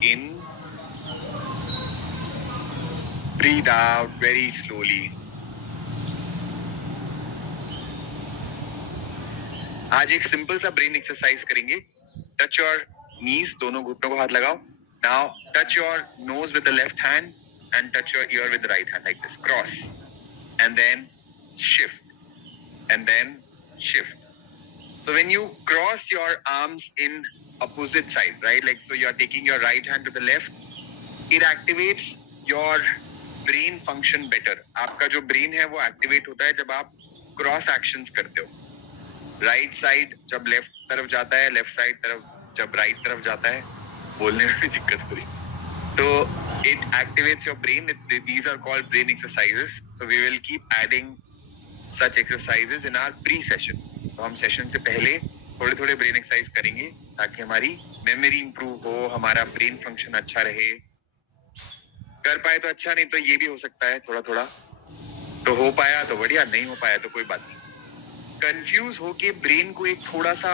In, breathe out very slowly. आज एक simple सा ब्रेन एक्सरसाइज करेंगे. टच योर नीज, दोनों घुटनों को हाथ लगाओ. Now touch your nose with the left hand and touch your ear with the right hand like this. Cross and then shift and then shift. So when you cross your arms in opposite side, right? Like so you are taking your right hand to the left. It activates your brain function better. आपका जो brain है वो activate होता है जब आप cross actions करते हो. राइट साइड जब लेफ्ट तरफ जाता है, लेफ्ट साइड तरफ जब राइट तरफ जाता है, बोलने में भी दिक्कत हो रही. तो it activates your brain. These are called brain exercises. So we will keep adding such exercises in our pre-session. तो हम सेशन से पहले थोड़े थोड़े ब्रेन एक्सरसाइज करेंगे ताकि हमारी मेमोरी इंप्रूव हो, हमारा ब्रेन फंक्शन अच्छा रहे. कर पाए तो अच्छा, नहीं तो ये भी हो सकता है थोड़ा थोड़ा. तो हो पाया तो बढ़िया, नहीं हो पाया तो कोई बात नहीं. कंफ्यूज होके ब्रेन को एक थोड़ा सा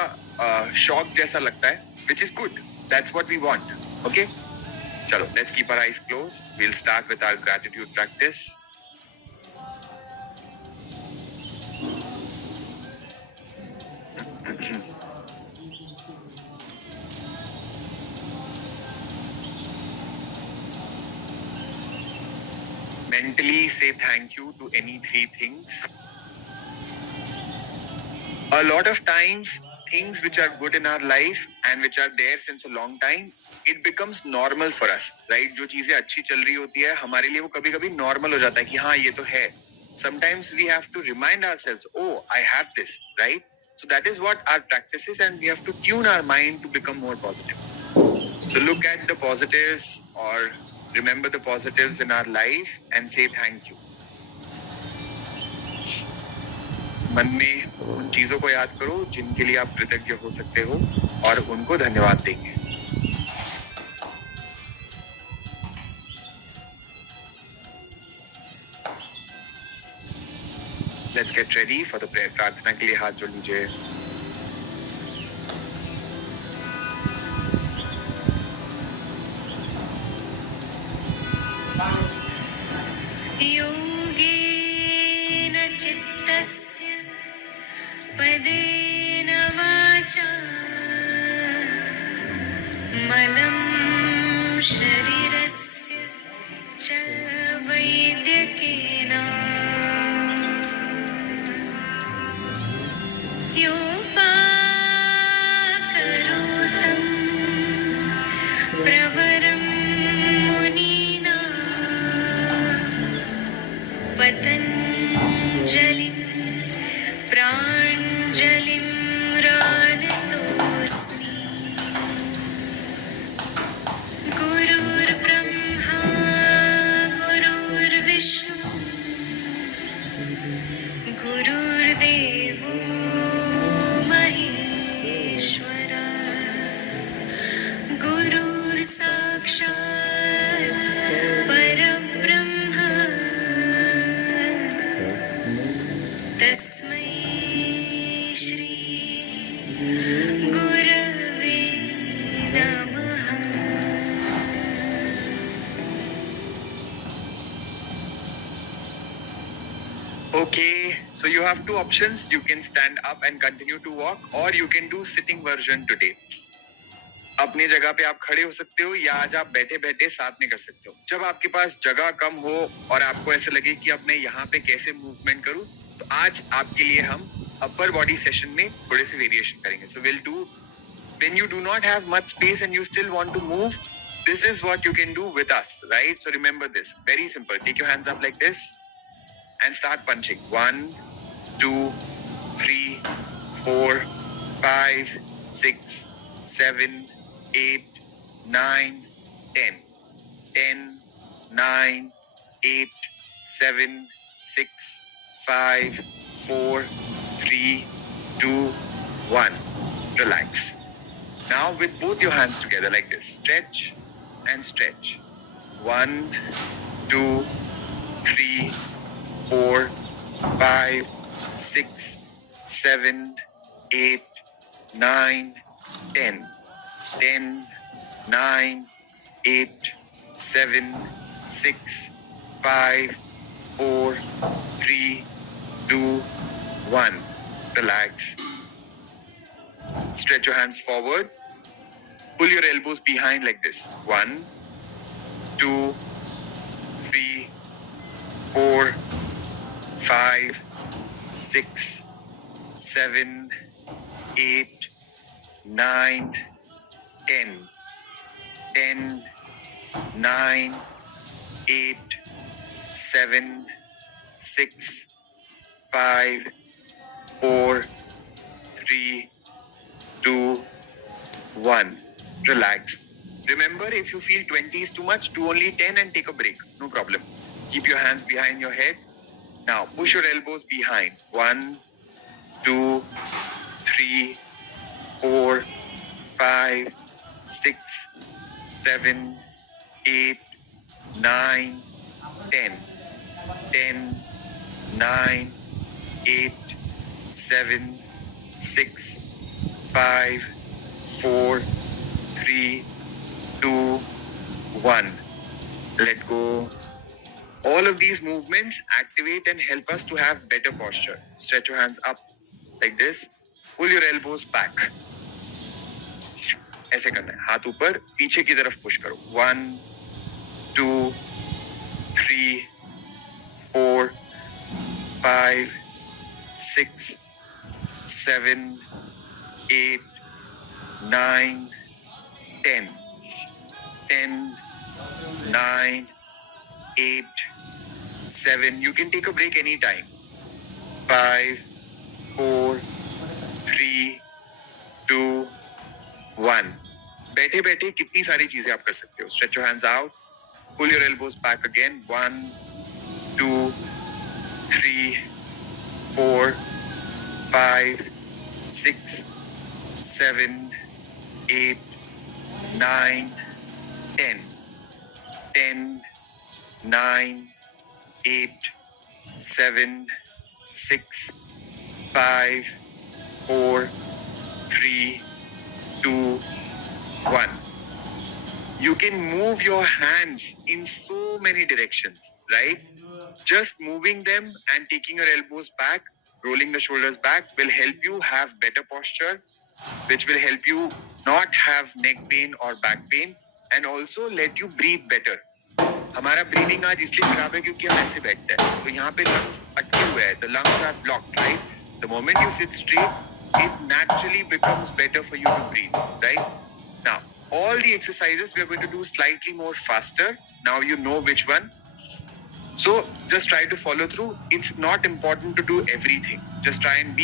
शॉक जैसा लगता है, which is good. That's what we want. Okay, चलो let's keep our eyes closed. We will start with our gratitude practice. Mentally say thank you to any three things. A lot of times, things which are good in our life and which are there since a long time, it becomes normal for us, right? जो चीजें अच्छी चल रही होती है हमारे लिए वो कभी कभी नॉर्मल हो जाता है कि हाँ ये तो है. Sometimes we have to remind ourselves, oh, I have this, right? So that is what our practice is, and we have to tune our mind to become more positive. So look at the positives or remember the positives in our life and say thank you. मन में उन चीजों को याद करो जिनके लिए आप कृतज्ञ हो सकते हो और उनको धन्यवाद देंगे. Let's get ready for the prayer. प्रार्थना के लिए हाथ जोड़ लीजिए. योगेन चित्तस्य पदेन वाचा मलं शरीरस्य च वैद्यकेन योपाकरोतं प्रवरं मुनीना पतञ्जलिं प्राञ्जलिं रानतोऽस्मि. गुरुर्ब्रह्मा गुरुर्विष्णु गुरुर्देवो महेश्वरा गुरुर्साक्षात् परब्रह्म तस्मै श्री गुरवे नमः. Okay, so you have two options. You can stand up and continue to walk, or you can do sitting version today. अपनी जगह पे आप खड़े हो सकते हो या आज आप बैठे बैठे साथ में कर सकते हो. जब आपके पास जगह कम हो और आपको ऐसे लगे कि अब मैं यहाँ पे कैसे मूवमेंट करूँ, तो आज आपके लिए हम अपर बॉडी सेशन में थोड़े से वेरिएशन करेंगे. So will do when you do not have much space and you still want to move, this is what you can do with us, right? So remember this, very simple. Take your hands up like this and start punching. 1, 2, 3, 4, 5, 6, 7, 8, 9, 10. 10, 9, 8, 7, 6, 5, 4, 3, 2, 1. Relax. Now with both your hands together like this, stretch and stretch. 1, 2, 3, 4, 5, 6, 7, 8, 9, 10. 10, 9, 8, 7, 6, 5, 4, 3, 2, 1. Relax. Stretch your hands forward. Pull your elbows behind like this. 1, 2, 3, 4, 5, 6, 7, 8, 9, 10. 10, 9, 8, 7, 6, 5, 4, 3, 2, 1. Relax. Remember, if you feel 20 is too much, do only 10 and take a break. No problem. Keep your hands behind your head. Now, push your elbows behind. 1, 2, 3, 4, 5, 6, 7, 8, 9, 10. 10, 9, 8, 7, 6, 5, 4, 3, 2, 1. Let go. All of these movements activate and help us to have better posture. Stretch your hands up like this. Pull your elbows back. ऐसे करना है. हाथ ऊपर, पीछे की तरफ push करो. 1, 2, 3, 4, 5, 6, 7, 8, 9, 10. 10, 9, 8, 7. You can take a break anytime. 5, 4, 3, 2, 1. बैठे बैठे कितनी सारी चीजें आप कर सकते हो. Stretch your hands out. Pull your elbows back again. 1, 2, 3, 4, 5, 6, 7, 8, 9, 10. 10, 9, 8, 7, 6, 5, 4, 3, 2, 1. You can move your hands in so many directions, right? Just moving them and taking your elbows back, rolling the shoulders back will help you have better posture, which will help you not have neck pain or back pain and also let you breathe better. हमारा breathing आज इसलिए खराब है क्योंकि हम ऐसे बैठते हैं तो यहाँ पे लंग्स अटके हुए हैं. The lungs are blocked, right? The moment you sit straight, it naturally becomes better for you to breathe, right? Now, all the exercises we are going to do slightly more faster. Now you know which one. So just try to follow through. It's not important to do everything. Just try and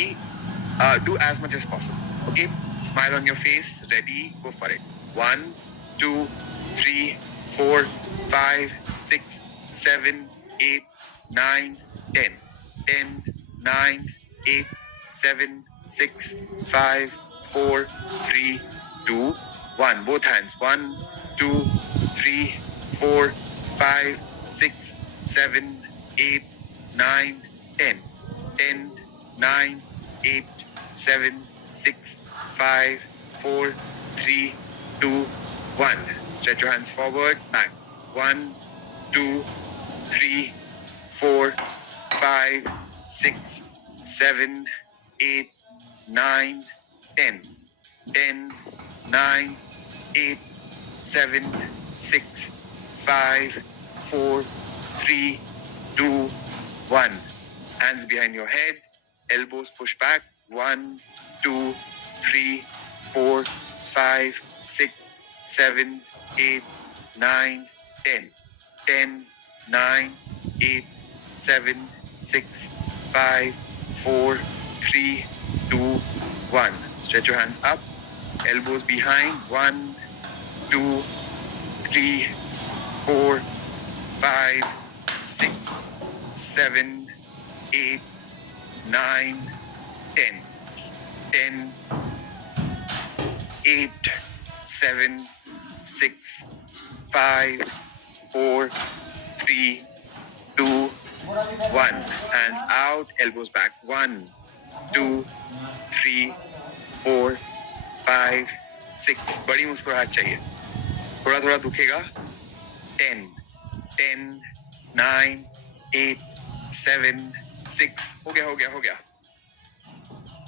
do as much as possible. Okay? Smile on your face. Ready? Go for it. 1, 2, 3, 4, 5, 6, 7, 8, 9, 10. 10, 9, 8, 7, 6, 5, 4, 3, 2, 1. Both hands. 1, 2, 3, 4, 5, 6, 7, 8, 9, 10. 10, 9, 8, 7, 6, 5, 4, 3, 2, 1. Stretch your hands forward, back. 1, 2, 3, 4, 5, 6, 7, 8, 9, 10. 10, 9, 8, 7, 6, 5, 4, 3, 2, 1. Hands behind your head, elbows push back. 1, 2, 3, 4, 5, 6, 7, 8, 9, 10. 10, 9, 8, 7, 6, 5, 4, 3, 2, 1. Stretch your hands up, elbows behind. 1, 2, 3, 4, 5, 6, 7, 8, 9, 10. 10, 8, 7, 6, 5, 4, 3, 2, 1. Hands out, elbows back. 1, 2, 3, 4, 5, 6. बड़ी मुस्कुराहट चाहिए. थोड़ा थोड़ा दुखेगा. 10, 10, 9, 8, 7, 6. हो गया.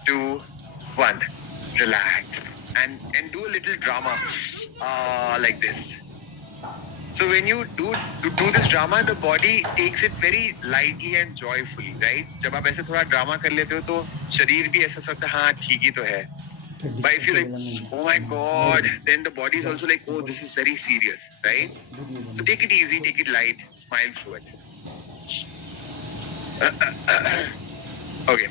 2, 1. Relax and do a little drama, like this. So when you do this drama, the body takes it very lightly and joyfully, right? जब आप ऐसे थोड़ा ड्रामा कर लेते हो तो शरीर भी ऐसा लगता है, हाँ ठीक ही तो है. But if you like, oh my God, then the body is also like, oh, this is very serious, right? So take it easy, take it light, smile through it. Okay.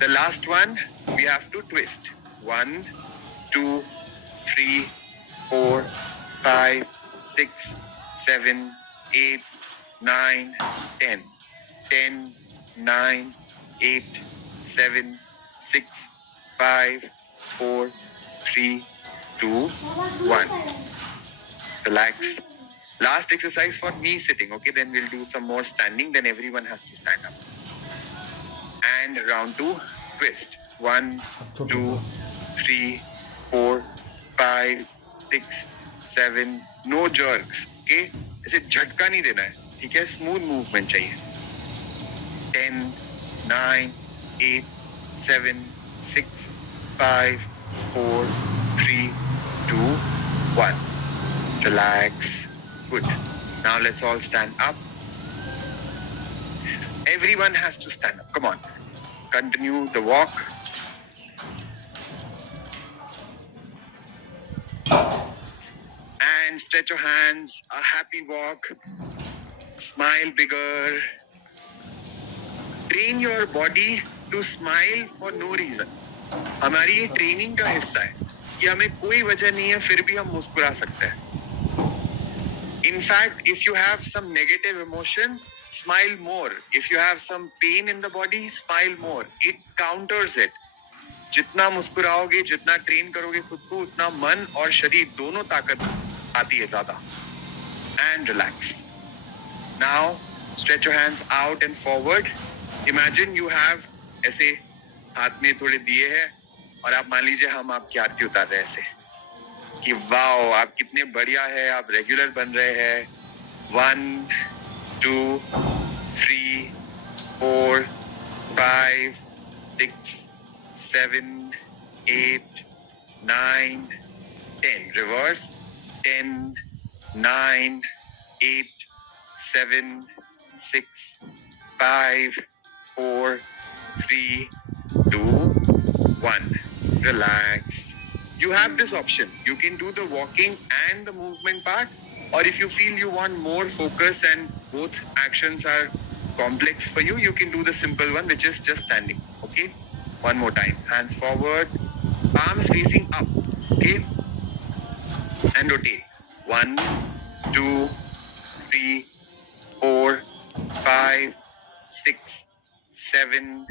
The last one, we have to twist. 1, 2, 3, 4, 5, 6, 7, 8, 9, 10. 10, 9, 8, 7, 6, 5, 4, 3, 2, 1. Relax. Last exercise for knee sitting, okay? Then we'll do some more standing, then everyone has to stand up. And round 2, twist. 1, 2, 3, 4, 5, 6, 7. No jerks, okay? ऐसे झटका नहीं देना है, ठीक है? Smooth movement चाहिए. 10, 9, 8, 7, 6, 5, 4, 3, 2, 1. Relax. Good. Now let's all stand up. Everyone has to stand up. Come on. Continue the walk. And stretch your hands. A happy walk. Smile bigger. Train your body to smile for no reason. हमारी ये training का हिस्सा है कि हमें कोई वजह नहीं है फिर भी हम मुस्कुरा सकते हैं. In fact, if you have some negative emotion, smile more. If you have some pain in the body, smile more. It counters it. जितना मुस्कुराओगे, जितना ट्रेन करोगे खुद को, उतना मन और शरीर दोनों ताकत आती है ज्यादा. And relax. Now, stretch your hands out and forward. Imagine you have ऐसे हाथ में थोड़े दिए हैं और आप मान लीजिए हम आपकी आरती उतार रहे हैं ऐसे कि वाओ आप कितने बढ़िया है, आप रेगुलर बन रहे हैं. 1, 2, 3, 4, 5, 6, 7, 8, 9, 10. Reverse. 10, 9, 8, 7, 6, 5, 4, 3, 2, 1. Relax. You have this option. You can do the walking and the movement part, or if you feel you want more focus and both actions are complex for you, you can do the simple one, which is just standing. Okay? One more time. Hands forward, palms facing up. Okay? And rotate. 1, 2, 3, 4, 5, 6, 7,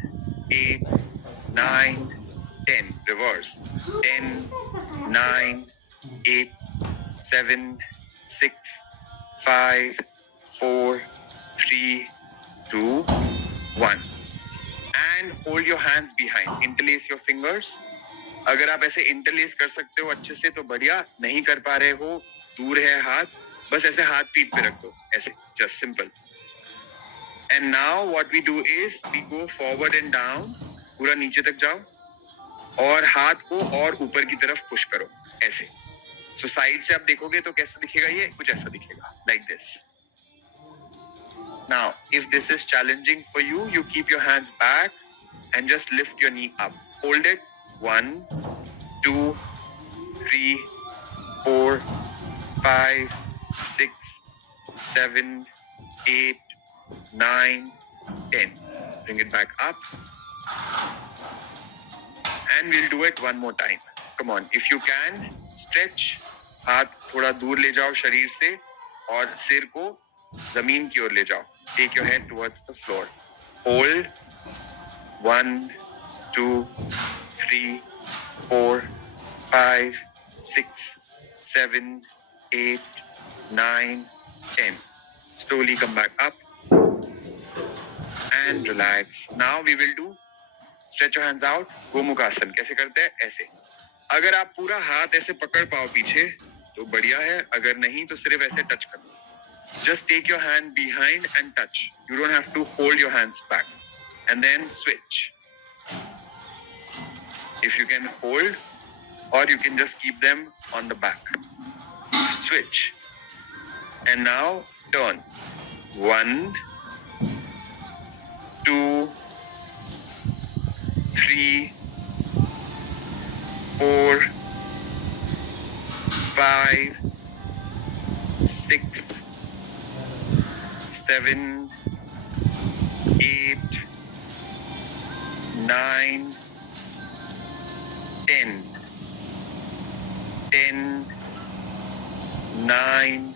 8, 9, 10. Reverse. 10, 9, 8, 7, 6, 5, 4, 3, 2, 1. And hold your hands behind. Interlace your fingers. अगर आप ऐसे interlace कर सकते हो अच्छे से तो बढ़िया. नहीं कर पा रहे हो, दूर है हाथ, बस ऐसे हाथ पीठ पे रख दो ऐसे. Just simple. And now what we do is we go forward and down. पूरा नीचे तक जाओ और हाथ को और ऊपर की तरफ पुश करो ऐसे. So साइड से आप देखोगे तो कैसा दिखेगा, ये कुछ ऐसा दिखेगा, like this. Now, if this is challenging for you, you keep your hands back and just lift your knee up. Hold it. 1, 2, 3, 4, 5, 6, 7, 8, 9, 10. Bring it back up. And we'll do it one more time. Come on. If you can, stretch. हाथ थोड़ा दूर ले जाओ शरीर से और सिर को जमीन की ओर ले जाओ. Take your head towards the floor. Hold. 1, 2, 3, 4, 5, 6, 7, 8, 9, 10. Slowly come back up and relax. Now we will do stretch your hands out. Gomukhasana कैसे करते हैं? ऐसे. अगर आप पूरा हाथ ऐसे पकड़ पाओ पीछे तो बढ़िया है, अगर नहीं तो सिर्फ ऐसे टच कर लो. Just take your hand behind and touch. You don't have to hold your hands back. And then switch. If you can hold, or you can just keep them on the back. Switch. And now turn. 1, 2, 3, 4, 5, 6, 7, 8, 9, 10. 10, 9,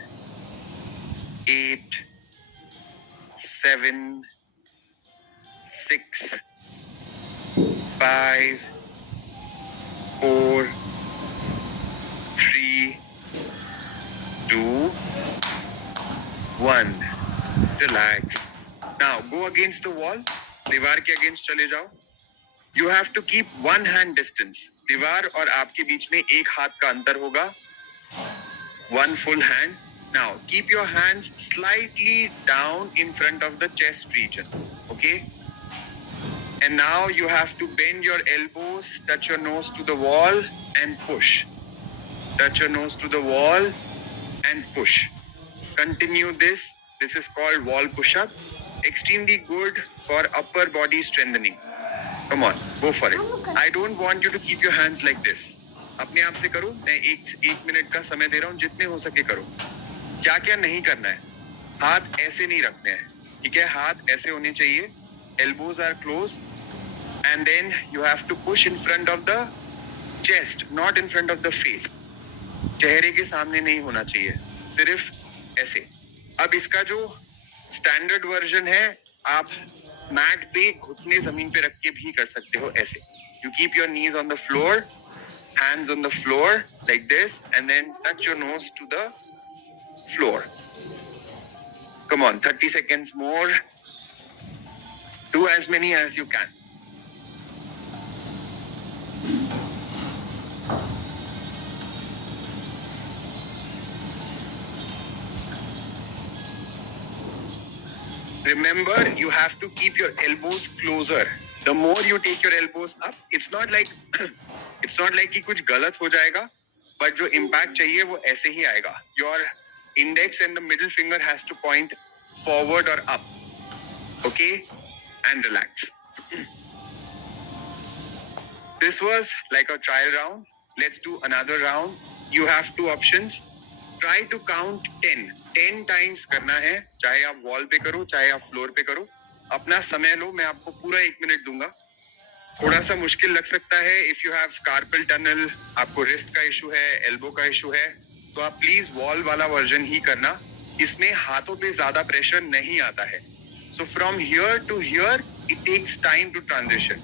8, 7, 6, 5, 4, 3, 2, 1. Relax. Now go against the wall. दीवार के against चले जाओ. You have to keep one hand distance. दीवार और आपके बीच में एक हाथ का अंतर होगा. One full hand. Now keep your hands slightly down in front of the chest region. Okay? And now you have to bend your elbows, touch your nose to the wall and push. Touch your nose to the wall and push. Continue this. This is called wall push-up. Extremely good for upper body strengthening. Come on, go for it. I don't want you to keep your hands like this. अपने आप से करो. मैं एक minute का समय दे रहा हूँ, जितने हो सके करो. क्या क्या नहीं करना है. हाथ ऐसे नहीं रखने हैं. ठीक है, हाथ ऐसे होने चाहिए. Elbows are closed. And then you have to push in front of the chest, not in front of the face. चेहरे के सामने नहीं होना चाहिए, सिर्फ ऐसे. अब इसका जो स्टैंडर्ड वर्जन है, आप मैट पे घुटने जमीन पे रख के भी कर सकते हो ऐसे. You keep your knees on the floor, hands on the floor like this, and then touch your nose to the floor. Come on, 30 seconds more. Do as many as you can. Remember, you have to keep your elbows closer. The more you take your elbows up, it's not like कि कुछ गलत हो जाएगा, but जो impact चाहिए वो ऐसे ही आएगा. Your index and the middle finger has to point forward or up. Okay? And relax. This was like a trial round. Let's do another round. You have two options. Try to count 10. 10 times करना है, चाहे आप wall पे करो चाहे आप floor पे करो. अपना समय लो, मैं आपको पूरा 1 मिनट दूंगा. थोड़ा सा मुश्किल लग सकता है. If you have carpal tunnel, आपको रिस्ट का इशू है, एल्बो का इशू है, तो आप प्लीज वॉल वाला वर्जन ही करना. इसमें हाथों पे ज्यादा प्रेशर नहीं आता है. So from here to here it takes time to transition.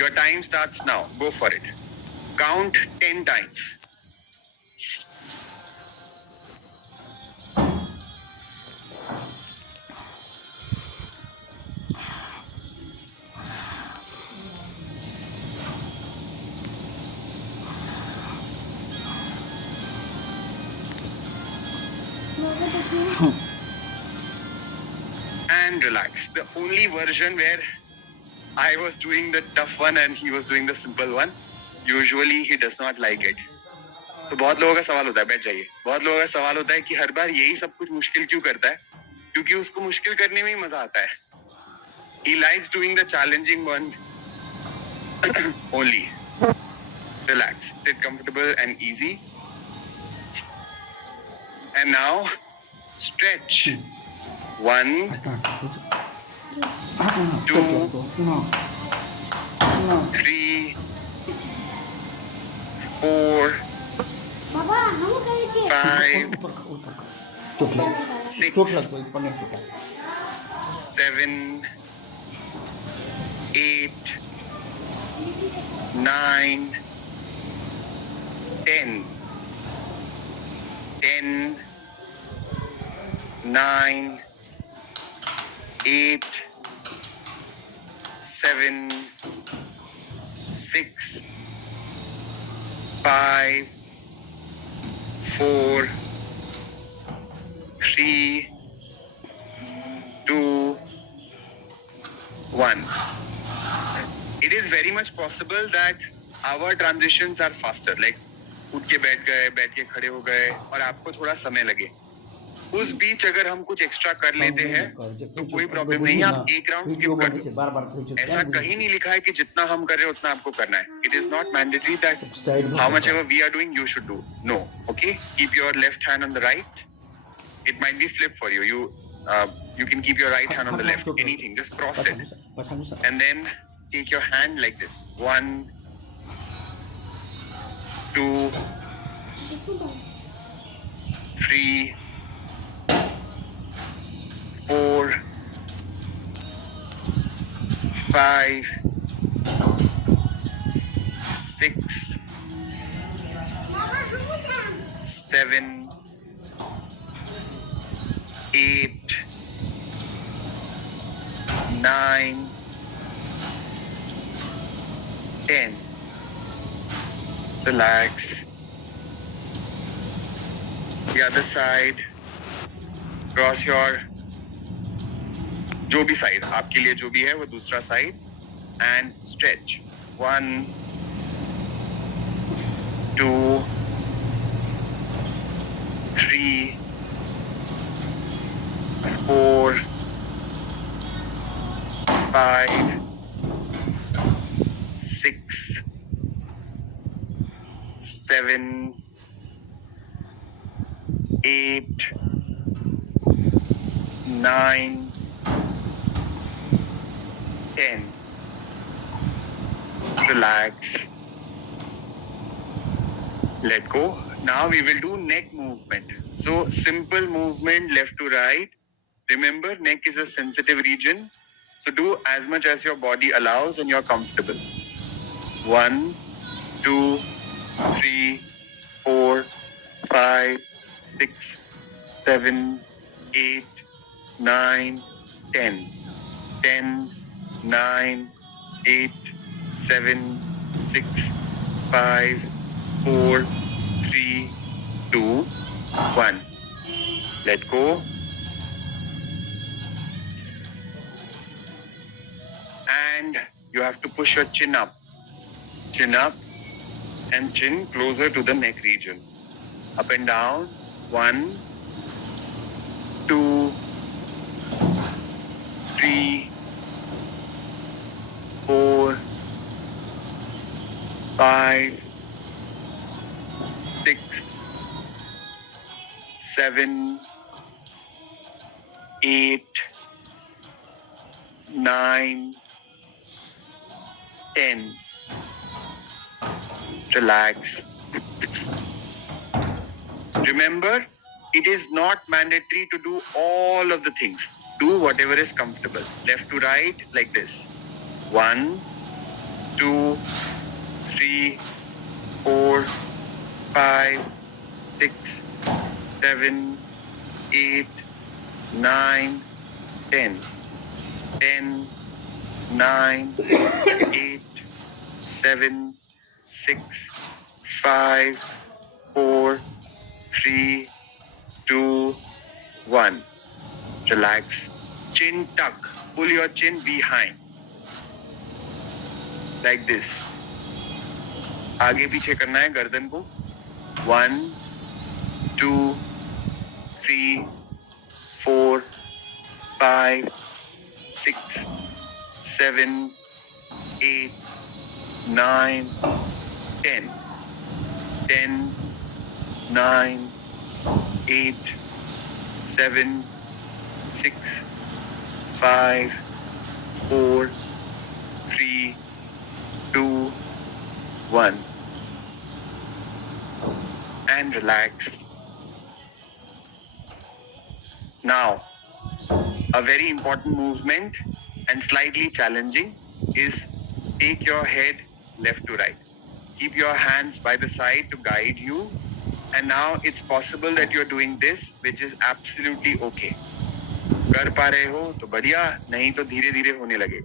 Your time starts now. Go for it. Count 10 times. And relax. The only version where I was doing the tough one and he was doing the simple one. Usually he does not like it. तो बहुत लोगों का सवाल होता है, बैठ जाइए. बहुत लोगों का सवाल होता है कि हर बार यही सब कुछ मुश्किल क्यों करता है? क्योंकि उसको मुश्किल करने में ही मजा आता है. He likes doing the challenging one only. Relax. Sit comfortable and easy. And now stretch. 1, 2, 3, 4, 5, 6, 7, 8, 9, 10. 10, 9, 8, 7, 6, 5, 4, 3, 2, 1. It is very much possible that our transitions are faster. Like उठ के बैठ गए, बैठ के खड़े हो गए और आपको थोड़ा समय लगे. उस बीच अगर हम कुछ एक्स्ट्रा कर लेते हैं तो कोई प्रॉब्लम नहीं है. आप एक राउंड स्किप कर दो. ऐसा कहीं नहीं लिखा है कि जितना हम कर रहे हैं उतना आपको करना है. It is not mandatory that how much ever we are doing you should do. No. Okay, keep your left hand on the right. It might be flip for you. You can keep your right hand on the left. Anything, just cross it, and then take your hand like this. 1, 2, 3, 4, 5, 6, 7, 8, 9, 10. Relax. The other side. Cross your जो भी side आपके लिए जो भी है वो दूसरा side and stretch. 1, 2, 3, 4, 5, 6, 7, 8, 9, 10. Relax. Let go. Now we will do neck movement. So simple movement left to right. Remember, neck is a sensitive region. So do as much as your body allows and you're comfortable. 1, 2, 3, 4, 5, 6, 7, 8, 9, 10. 10, 9, 8, 7, 6, 5, 4, 3, 2, 1. Let go. And you have to push your chin up, and chin closer to the neck region. Up and down. 1, 2, 3, 4, 5, 6, 7, 8, 9, 10. Relax. Remember, it is not mandatory to do all of the things. Do whatever is comfortable. Left to right, like this. 1, 2, 3, 4, 5, 6, 7, 8, 9, 10. 10, 9, 8, 7, 6, 5, 4, 3, 2, 1. Relax. Chin tuck. Pull your chin behind. Like this. आगे पीछे करना है गर्दन को. 1, 2, 3, 4, 5, 6, 7, 8, 9, 10. 10, 9, 8, 7, 6, 5, 4, 3, 2, 1. And relax. Now, a very important movement and slightly challenging is take your head left to right. Keep your hands by the side to guide you. And now it's possible that you're doing this, which is absolutely okay. कर पा रहे हो तो बढ़िया, नहीं तो धीरे धीरे होने लगे.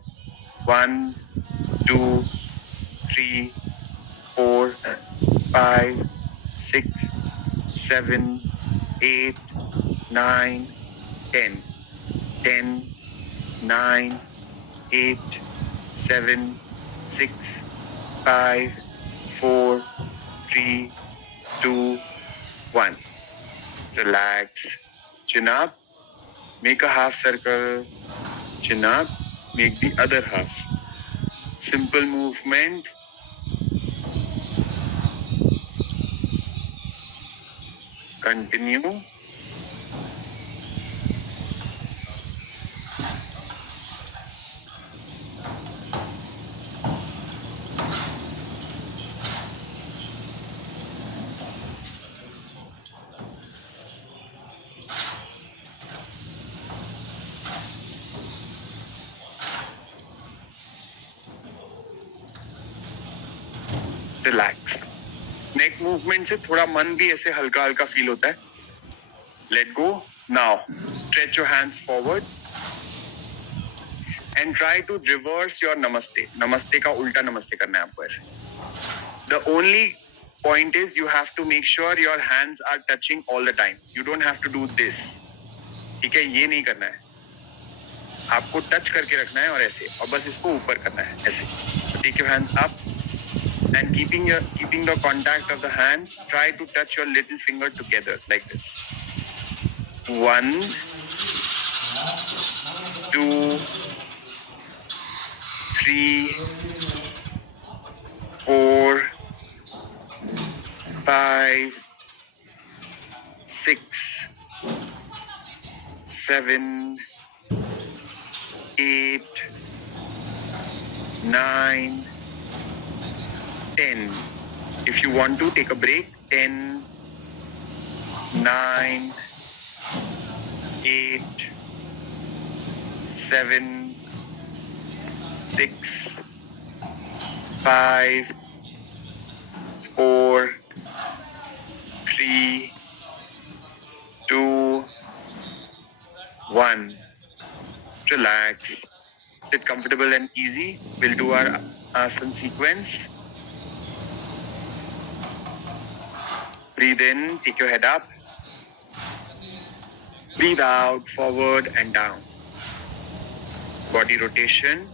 1, 2, 3, 4, 5, 6, 7, 8, 9, 10. 10, 9, 8, 7, 6, 5, 4, 3, 2, 1. Relax. Chin up. Make a half circle. Chin up. Make the other half. Simple movement. Continue. Relax. Neck movement से थोड़ा मन भी ऐसे हल्का हल्का फील होता है. Let go. Now, stretch your hands forward and try to reverse your namaste. Namaste का उल्टा नमस्ते करना है आपको ऐसे. The only point is you have to make sure your hands are touching all the time. You don't have to do this. ठीक है, ये नहीं करना है. आपको टच करके रखना है और ऐसे, और बस इसको ऊपर करना है ऐसे. Take your hands up and keeping the contact of the hands, try to touch your little finger together like this. 1, 2, 3, 4, 5, 6, 7, 8, 9, 10. If you want to take a break, 10, 9, 8, 7, 6, 5, 4, 3, 2, 1. Relax. Sit comfortable and easy. We'll do our asana sequence. Breathe in, take your head up. Breathe out, forward and down. Body rotation.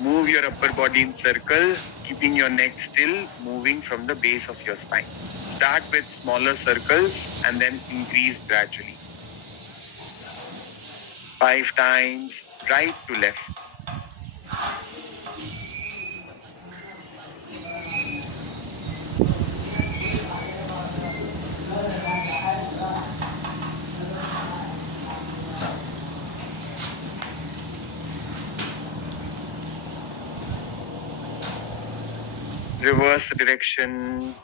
Move your upper body in circle, keeping your neck still, moving from the base of your spine. Start with smaller circles and then increase gradually. 5 times, right to left. Reverse the direction.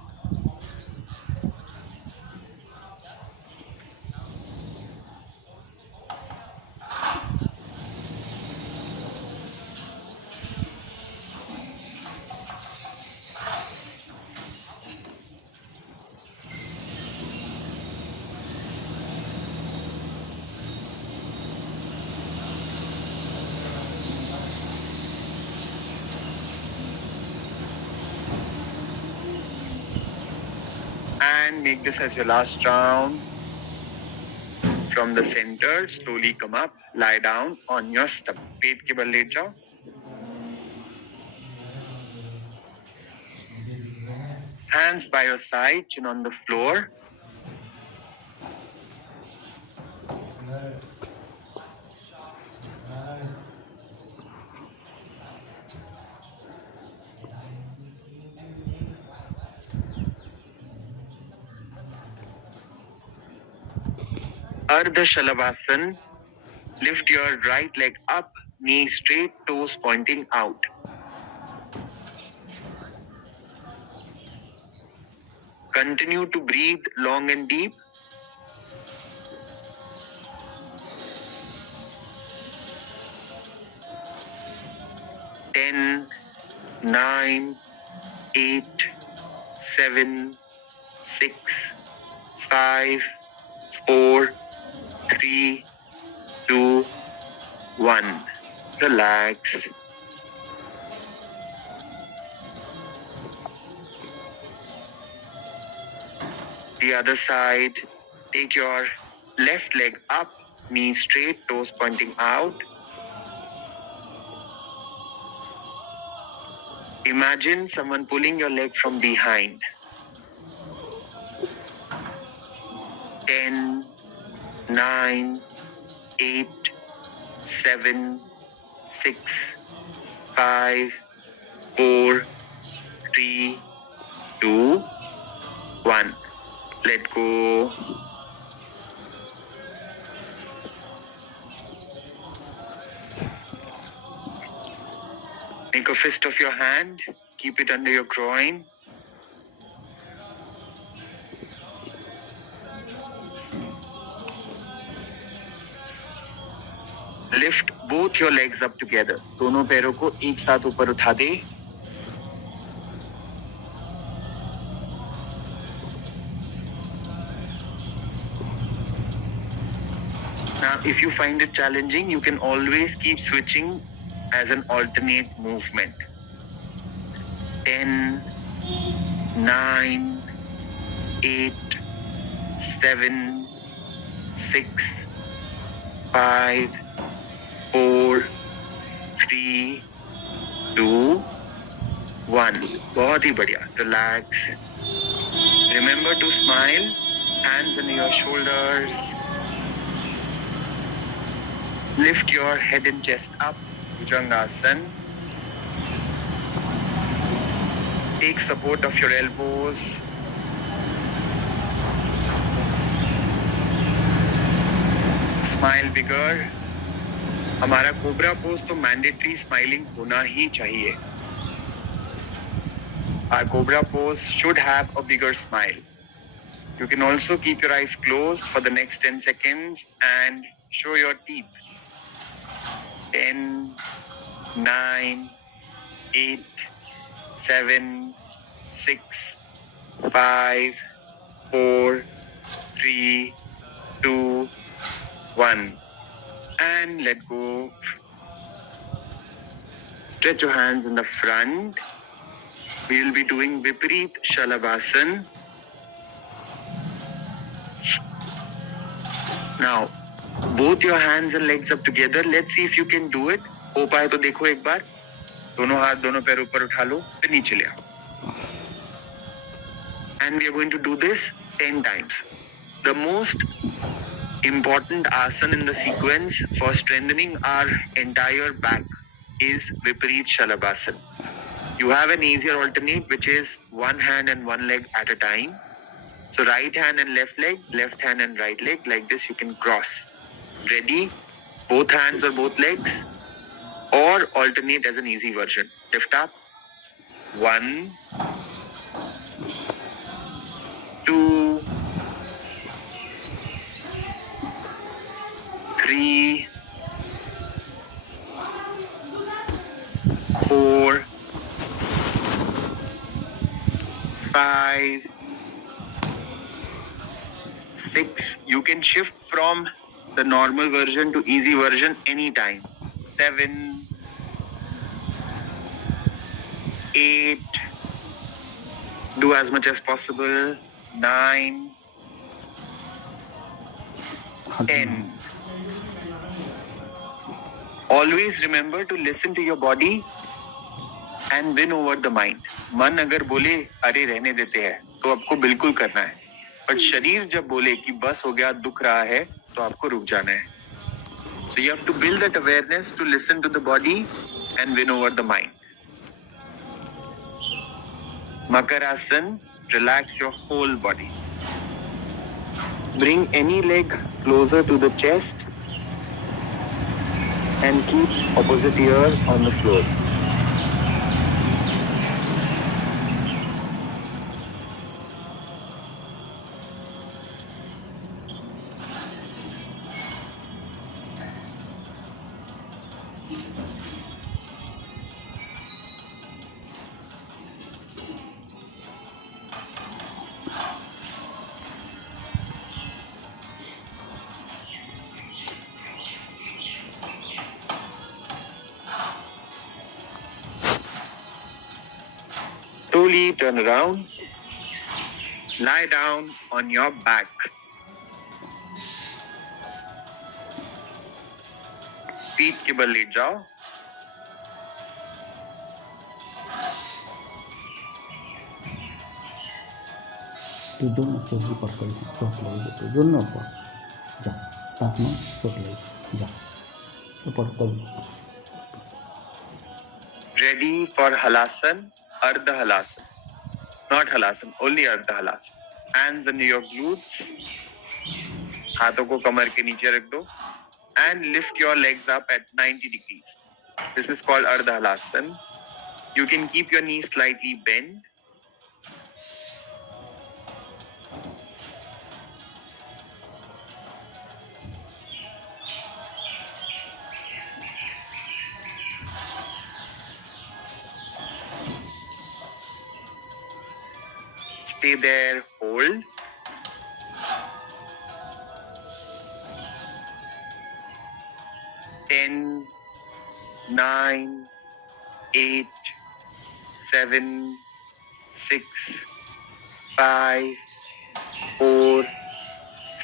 And make this as your last round. From the center, slowly come up, lie down on your stomach. पेट के बल late जाओ. Hands by your side, chin on the floor. Ardha Shalabhasan. Lift your right leg up, knee straight, toes pointing out. Continue to breathe long and deep. Ten, 9, 8, 7, 6, 5, 4, 3, 2, 1. Relax. The other side. Take your left leg up, knee straight, toes pointing out. Imagine someone pulling your leg from behind. 10, 9, 8, 7, 6, 5, 4, 3, 2, 1. Let go. Make a fist of your hand. Keep it under your groin. Lift both your legs up together. दोनों पैरों को एक साथ ऊपर उठा दे. Now, if you find it challenging, you can always keep switching as an alternate movement. 10, 9, 8, 7, 6, 5, 4, 3, 2, 1. बहुत ही बढ़िया. Relax. Remember to smile. Hands under your shoulders. Lift your head and chest up. Bhujangasana. Take support of your elbows. Smile bigger. हमारा cobra pose तो mandatory smiling होना ही चाहिए. Our cobra pose should have a bigger smile. You can also keep your eyes closed for the next 10 seconds and show your teeth. 10, 9, 8, 7, 6, 5, 4, 3, 2, 1. And let go. Stretch your hands in the front. We will be doing Viparit Shalabhasana. Now, both your hands and legs up together. Let's see if you can do it. हो पाए तो देखो एक बार. दोनों हाथ दोनों पैर ऊपर उठा लो, फिर नीचे ले आओ. And we are going to do this 10 times. The most important asana in the sequence for strengthening our entire back is Viparit Shalabhasana. You have an easier alternate, which is one hand and one leg at a time. So right hand and left hand and right leg, like this you can cross. Ready? Both hands or both legs, or alternate as an easy version. Lift up. 1, 2, 3, 4, 5, 6. You can shift from the normal version to easy version anytime. 7, 8. Do as much as possible. 9, 10. Always remember to listen to your body and win over the mind. मन अगर बोले अरे रहने देते हैं तो आपको बिल्कुल करना है. बट शरीर जब बोले कि बस हो गया, दुख रहा है, तो आपको रुक जाना है. So you have to build that awareness to listen to the body and win over the mind. Makarasana, relax your whole body. Bring any leg closer to the chest and keep opposite ear on the floor. Slowly turn around. Lie down on your back. पीठ के बल late जाओ. তুই জন্য চোখে পর করে চোখ লেগে তোর জন্য পর যা তাক না চোখ লেগে যা পর কর. Ready for Halasan, Ardha Halasan. Not Halasan, only Ardha Halasan. Hands under your glutes. हाथों को कमर के नीचे रख दो. And lift your legs up at 90 degrees. This is called Ardha Halasan. You can keep your knees slightly bent. Stay there, hold. Ten, 9, 8, 7, 6, 5, 4,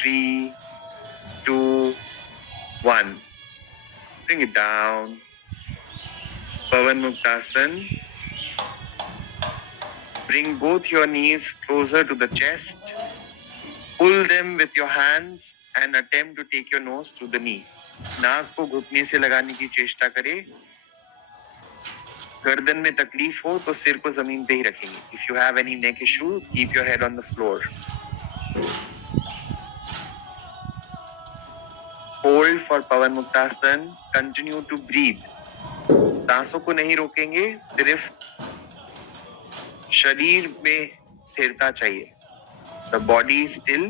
3, 2, 1. Bring it down. Pavan Muktasan. Bring both your knees closer to the chest. Pull them with your hands and attempt to take your nose through the knee. नाक को घुटने से लगाने की चेष्टा करें. गर्दन में तकलीफ हो तो सिर को जमीन पे ही रखेंगे. If you have any neck issue, keep your head on the floor. Hold for Pavan Muktasan. Continue to breathe. सांसों को नहीं रोकेंगे, सिर्फ शरीर में स्थिरता चाहिए. The body is still,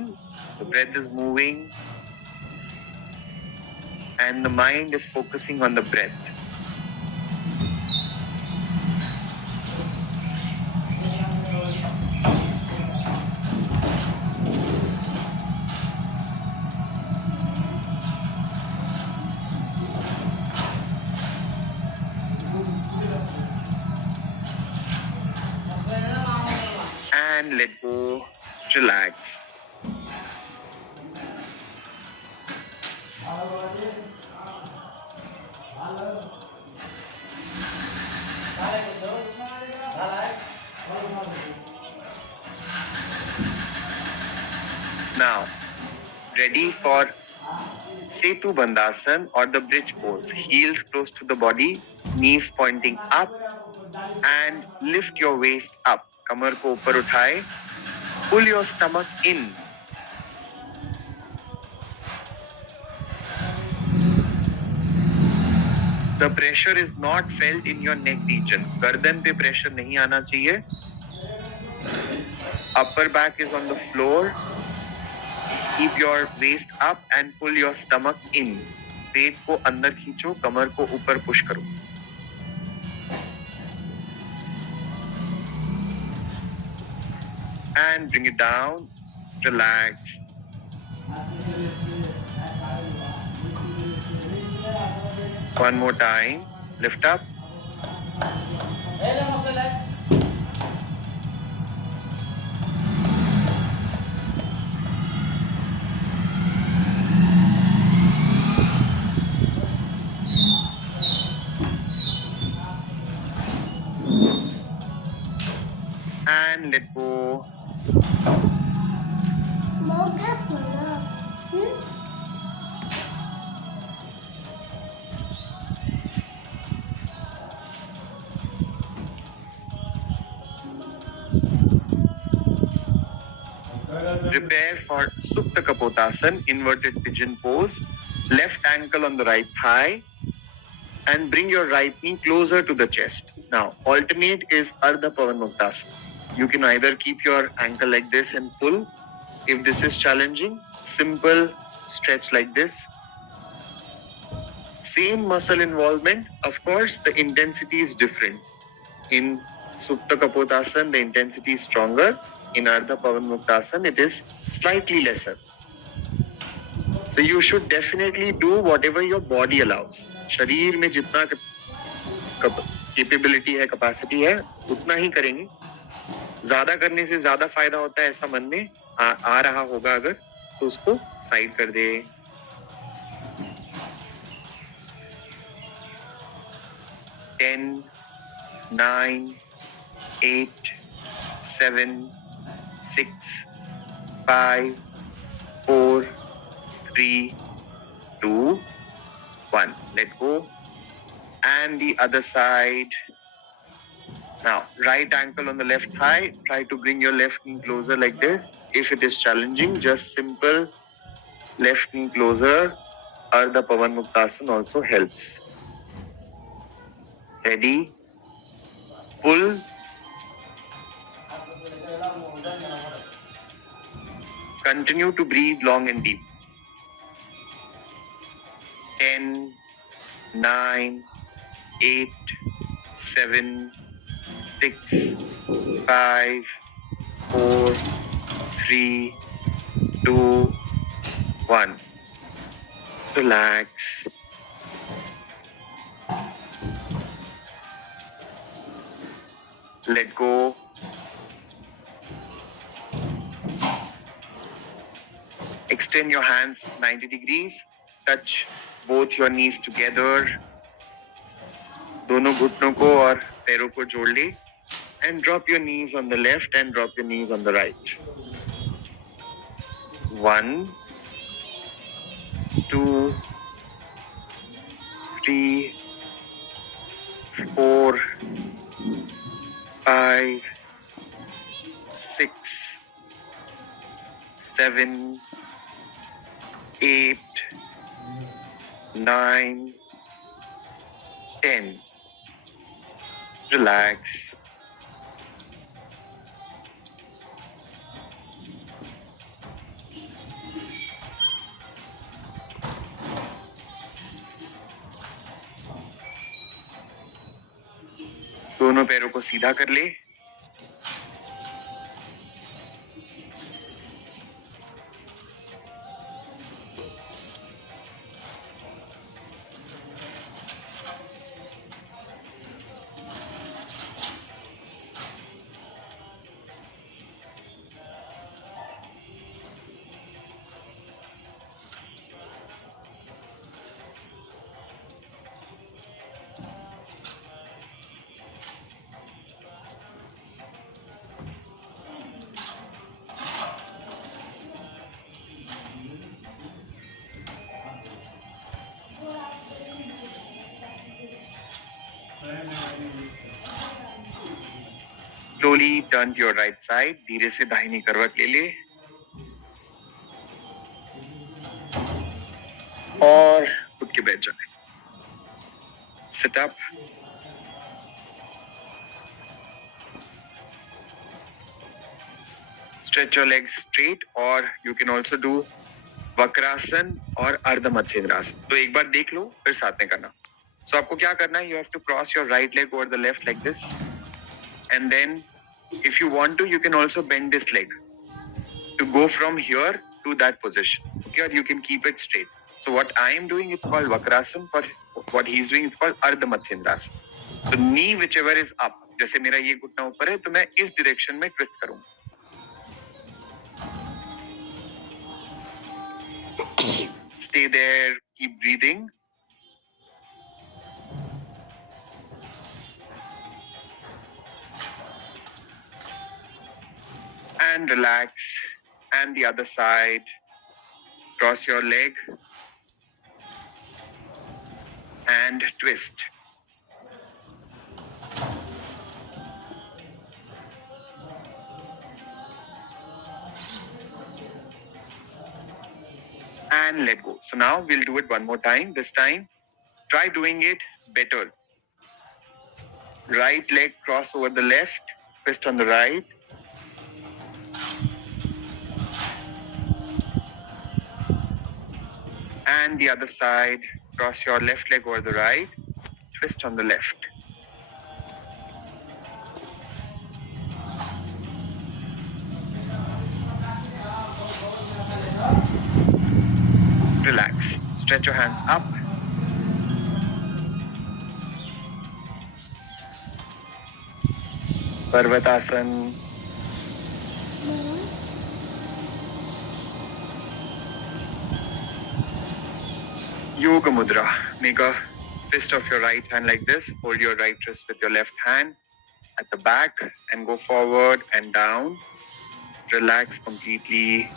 the breath is moving, and the mind is focusing on the breath. And let go, relax. Now, ready for Setu Bandhasan or the bridge pose. Heels close to the body, knees pointing up, and lift your waist up. कमर को ऊपर उठाए. Pull your stomach in. The pressure is not felt in your neck region. गर्दन पे pressure नहीं आना चाहिए. Upper back is on the floor. Keep your waist up and pull your stomach in. पेट को अंदर खींचो, कमर को ऊपर पुश करो. And bring it down. Relax. One more time. Lift up. And let go. Prepare for Supta Kapotasana, inverted pigeon pose. Left ankle on the right thigh. And bring your right knee closer to the chest. Now, alternate is Ardha Pavan Muktasana. You can either keep your ankle like this and pull. If this is challenging, simple stretch like this. Same muscle involvement. Of course, the intensity is different. In Supta Kapotasana, the intensity is stronger. In Ardha Pavan Muktasana, it is slightly lesser. So you should definitely do whatever your body allows. शरीर में जितना capability है, capacity है, उतना ही करेंगे. ज्यादा करने से ज्यादा फायदा होता है ऐसा मन में आ रहा होगा अगर, तो उसको साइड कर दे। 10, 9, 8, 7, 6, 5, 4, 3, 2, 1. Let go. And the other side. Now, right ankle on the left thigh. Try to bring your left knee closer like this. If it is challenging, just simple left knee closer. Ardha Pavan Muktasana also helps. Ready? Pull. Continue to breathe long and deep. 10, 9, 8, 7, 6, 5, 4, 3, 2, 1. Relax. Let go. Extend your hands 90 degrees. Touch both your knees together. दोनों घुटनों को और पैरों को जोड़ ले. And drop your knees on the left and drop your knees on the right. 1, 2, 3, 4, 5, 6, 7, 8, 9, 10. Relax. दोनों पैरों को सीधा कर ले. Slowly turn to your right side. धीरे से दाहिनी करवट ले ले. और उठ के बैठ जाए. Sit up. Stretch your legs straight, or you can also do Vakrasana और अर्ध मत्स्येंद्रासन. तो एक बार देख लो, फिर साथ में करना. So आपको क्या करना है? You have to cross your right leg over the left like this, and then if you want to, you can also bend this leg to go from here to that position. Okay, or you can keep it straight. So what I am doing, it's called Vakrasan. For what he is doing, it's called Ardha Matsyendrasana. So knee whichever is up. जैसे मेरा ये घुटना ऊपर है, तो मैं इस direction में twist करूँगा. Stay there. Keep breathing. And relax. And the other side. Cross your leg. And twist. And let go. So now we'll do it one more time. This time, try doing it better. Right leg cross over the left, twist on the right. And the other side, cross your left leg over the right, twist on the left. Relax. Stretch your hands up. Parvatasana. Yoga Mudra. Make a fist of your right hand like this. Hold your right wrist with your left hand at the back and go forward and down. Relax completely.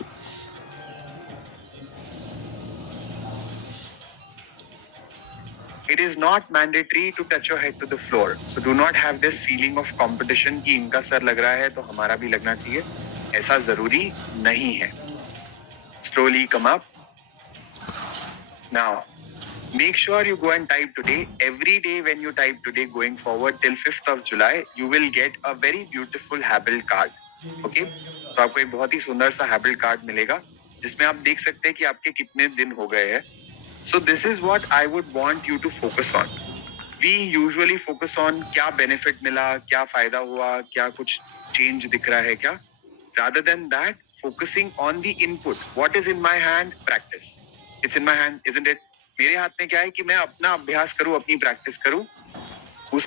It is not mandatory to touch your head to the floor. So do not have this feeling of competition कि इनका sir लग रहा है तो हमारा भी लगना चाहिए. ऐसा जरूरी नहीं है. Slowly come up. Now, make sure you go and type today. Every day when you type today going forward till 5th of July, you will get a very beautiful Habit card. Okay? तो आपको एक बहुत ही सुंदर सा Habit card मिलेगा जिसमें आप देख सकते हैं कि आपके कितने दिन हो गए हैं. So this is what I would want you to focus on. We usually focus on क्या benefit मिला, क्या फायदा हुआ, क्या कुछ change दिख रहा है क्या. Rather than that, focusing on the input. What is in my hand? Practice. It's in my hand, isn't it? मेरे हाथ में क्या है कि मैं अपना अभ्यास करूं, अपनी प्रैक्टिस करूं